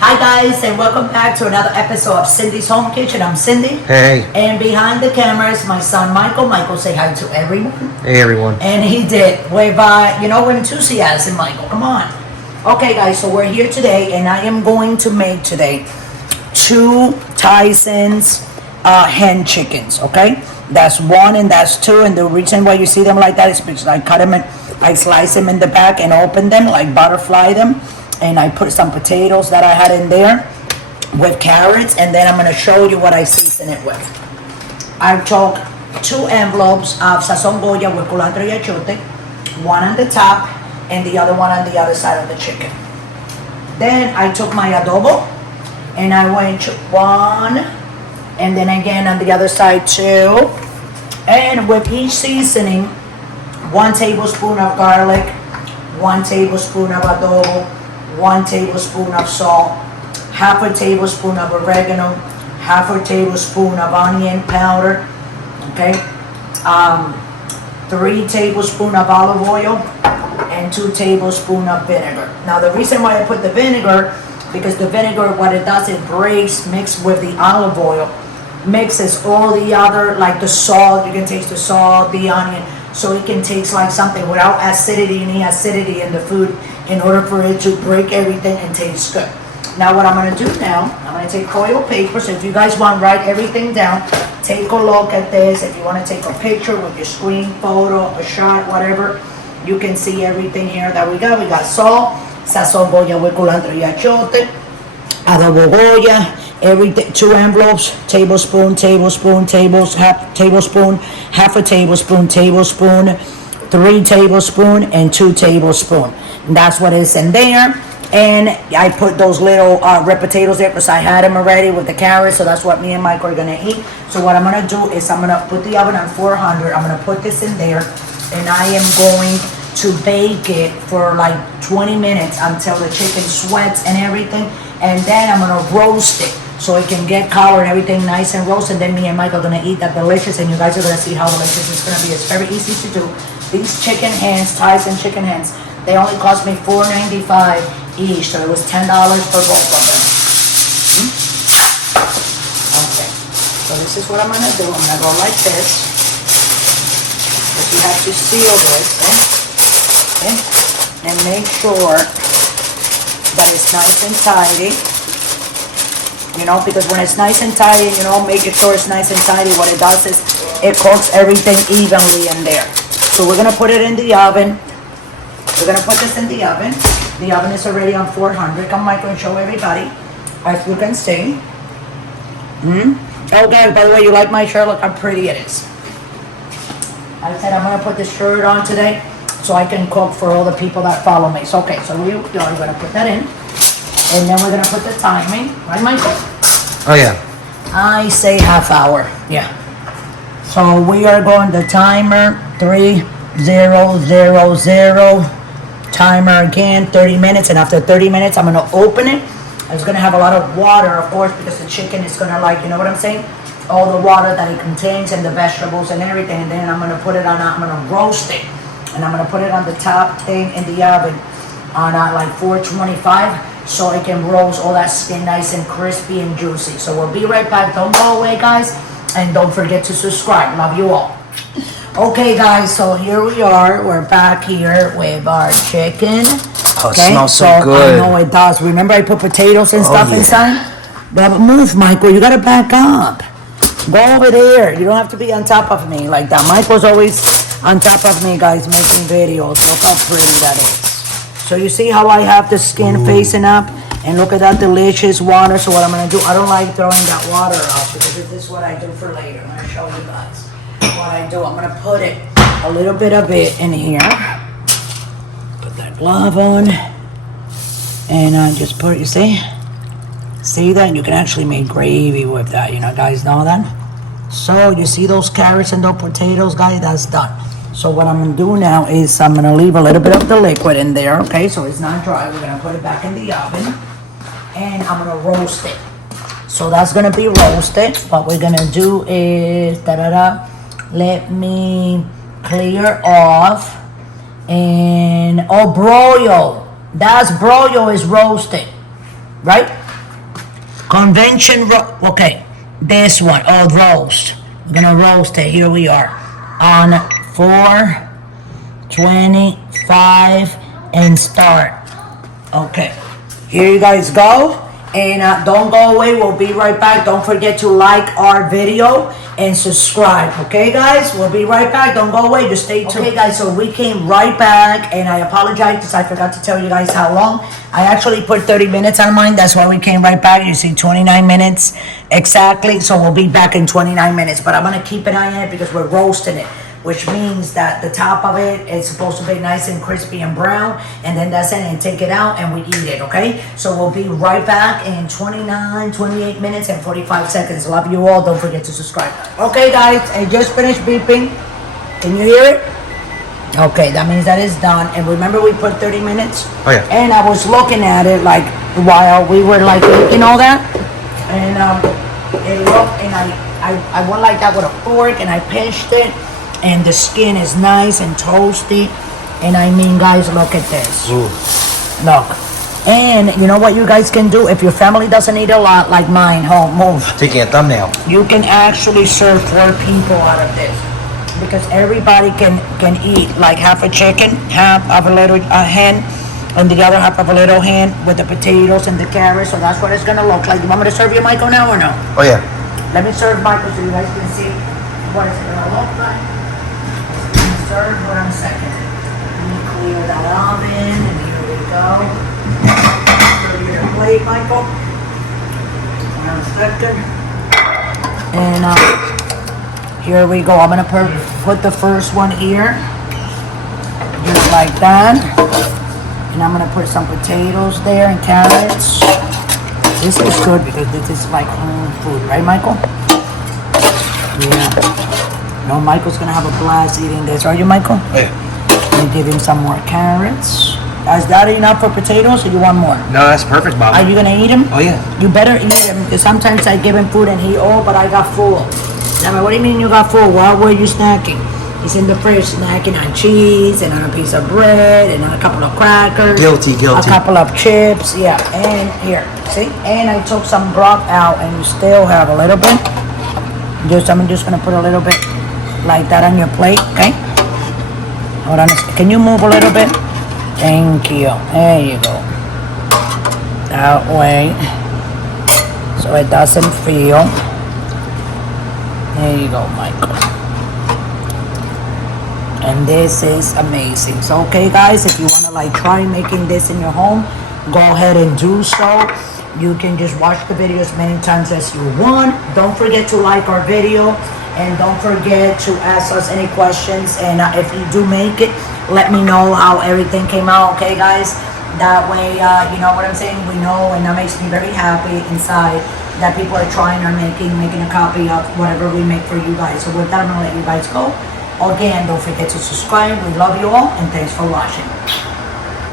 Hi guys, and welcome back to another episode of Cindy's Home Kitchen. I'm Cindy. Hey. And behind the camera is my son Michael. Michael, say hi to everyone. Hey everyone. And he did. With enthusiasm, Michael. Come on. Okay guys, so we're here today and I am going to make today 2 Tyson's hen chickens, okay? That's 1 and that's 2, and the reason why you see them like that is because I cut them and I slice them in the back and open them, like butterfly them. And I put some potatoes that I had in there with carrots, and then I'm gonna show you what I season it with. I took 2 envelopes of Sazon Goya with culantro y achiote, one on the top and the other one on the other side of the chicken. Then I took my adobo and I went 1, and then again on the other side 2. And with each seasoning, 1 tablespoon of garlic, 1 tablespoon of adobo, 1 tablespoon of salt, half a tablespoon of oregano, half a tablespoon of onion powder, okay, 3 tablespoons of olive oil, and 2 tablespoons of vinegar. Now the reason why I put the vinegar, because the vinegar, what it does, it breaks, mixed with the olive oil, mixes all the other, like the salt, you can taste the salt, the onion, so it can taste like something without acidity, any acidity in the food, in order for it to break everything and taste good. Now what I'm gonna do now, I'm gonna take foil paper, so if you guys want to write everything down, take a look at this. If you want to take a picture with your screen photo, a shot, whatever, you can see everything here that we got. We got salt, Sazon Goya with culantro y achiote, adobo Goya, everything, 2 envelopes, tablespoon, half a tablespoon, 3 tablespoons, and 2 tablespoons. That's what is in there. And I put those little red potatoes there because I had them already with the carrots, so that's what me and Mike are gonna eat. So what I'm gonna do is I'm gonna put the oven on 400. I'm gonna put this in there, and I am going to bake it for like 20 minutes until the chicken sweats and everything, and then I'm gonna roast it so it can get color and everything nice and roasted. Then me and Mike are gonna eat that delicious, and you guys are gonna see how delicious it's gonna be. It's very easy to do. These chicken hens, Tyson chicken hens, they only cost me $4.95 each, so it was $10 for both of them. Okay, so this is what I'm gonna do. I'm gonna go like this, but you have to seal this, okay? And make sure that it's nice and tidy. You know, because when it's nice and tidy, you know, making sure it's nice and tidy, what it does is it cooks everything evenly in there. So we're gonna put it in the oven. We're gonna put this in the oven. The oven is already on 400. Come, Michael, and show everybody. As you can see. Oh, guys, by the way, you like my shirt? Look how pretty it is. I said I'm gonna put this shirt on today so I can cook for all the people that follow me. So, okay, so we're gonna put that in. And then we're gonna put the timing. Right, Michael? Oh, yeah. I say half hour. Yeah. So we are going the timer 3000. Timer again, 30 minutes, and after 30 minutes I'm gonna open it. It's gonna have a lot of water, of course, because the chicken is gonna, like, you know what I'm saying, all the water that it contains and the vegetables and everything. And then I'm gonna put it on, I'm gonna roast it, and I'm gonna put it on the top thing in the oven on like 425, so it can roast all that skin nice and crispy and juicy. So we'll be right back. Don't go away, guys, and don't forget to subscribe. Love you all. Okay, guys, so here we are. We're back here with our chicken. Oh, it smells so good. I know it does. Remember I put potatoes and stuff inside? But move, Michael. You got to back up. Go over there. You don't have to be on top of me like that. Michael's always on top of me, guys, making videos. Look how pretty that is. So you see how I have the skin facing up? And look at that delicious water. So what I'm going to do, I don't like throwing that water out because this is what I do for later. I'm going to show you guys what I do. I'm gonna put it, a little bit of it in here. Put that glove on. And I just put it, you see that? You can actually make gravy with that, you know, guys know that? So you see those carrots and those potatoes, guys, that's done. So what I'm gonna do now is I'm gonna leave a little bit of the liquid in there, okay? So it's not dry. We're gonna put it back in the oven. And I'm gonna roast it. So that's gonna be roasted. What we're gonna do is, let me clear off, and broil. That's broil is roasted, right? Convention, okay, this one, oh, roast. We're gonna roast it, here we are. On 4:25 and start. Okay, here you guys go. And don't go away, we'll be right back. Don't forget to like our video and subscribe, okay guys? We'll be right back, don't go away, just stay tuned. Okay guys, so we came right back, and I apologize because I forgot to tell you guys how long. I actually put 30 minutes on mine, that's why we came right back. You see 29 minutes exactly, so we'll be back in 29 minutes. But I'm gonna keep an eye on it because we're roasting it, which means that the top of it is supposed to be nice and crispy and brown, and then that's it, and take it out and we eat it, okay? So we'll be right back in 29, 28 minutes and 45 seconds. Love you all, don't forget to subscribe. Okay guys, I just finished beeping. Can you hear it? Okay, that means that it's done. And remember we put 30 minutes? Oh yeah. And I was looking at it like while we were like making all that, and it looked, and I went like that with a fork and I pinched it. And the skin is nice and toasty. And I mean, guys, look at this. Ooh. Look. And you know what you guys can do? If your family doesn't eat a lot, like mine, move. Taking a thumbnail. You can actually serve 4 people out of this. Because everybody can eat like half a chicken, half of a little hen, and the other half of a little hen with the potatoes and the carrots. So that's what it's going to look like. You want me to serve you, Michael, now or no? Oh yeah. Let me serve Michael so you guys can see what it's going to look like. Serve 1 second. Let me clear that oven, and here we go. Serve your plate, Michael. 1 second. And here we go. I'm gonna put the first one here, just like that. And I'm gonna put some potatoes there and carrots. This is good because this is like home food, right, Michael? Yeah. No, Michael's gonna have a blast eating this. Are you, Michael? Oh yeah. Let me give him some more carrots. Is that enough for potatoes, or you want more? No, that's perfect, Bob. Are you gonna eat him? Oh yeah. You better eat him, because sometimes I give him food and he, oh, but I got full. Now, what do you mean you got full? Why were you snacking? He's in the fridge snacking on cheese and on a piece of bread and on a couple of crackers. Guilty. A couple of chips, yeah. And here, see? And I took some broth out, and you still have a little bit. I'm just gonna put a little bit like that on your plate, okay? Hold on a second. Can you move a little bit? Thank you. There you go. That way, so it doesn't feel. There you go, Michael. And this is amazing. So, okay, guys, if you want to like try making this in your home, go ahead and do so. You can just watch the video as many times as you want. Don't forget to like our video. And don't forget to ask us any questions. And if you do make it, let me know how everything came out, okay, guys? That way, you know what I'm saying? We know, and that makes me very happy inside that people are trying or making a copy of whatever we make for you guys. So with that, I'm gonna let you guys go. Again, don't forget to subscribe. We love you all, and thanks for watching.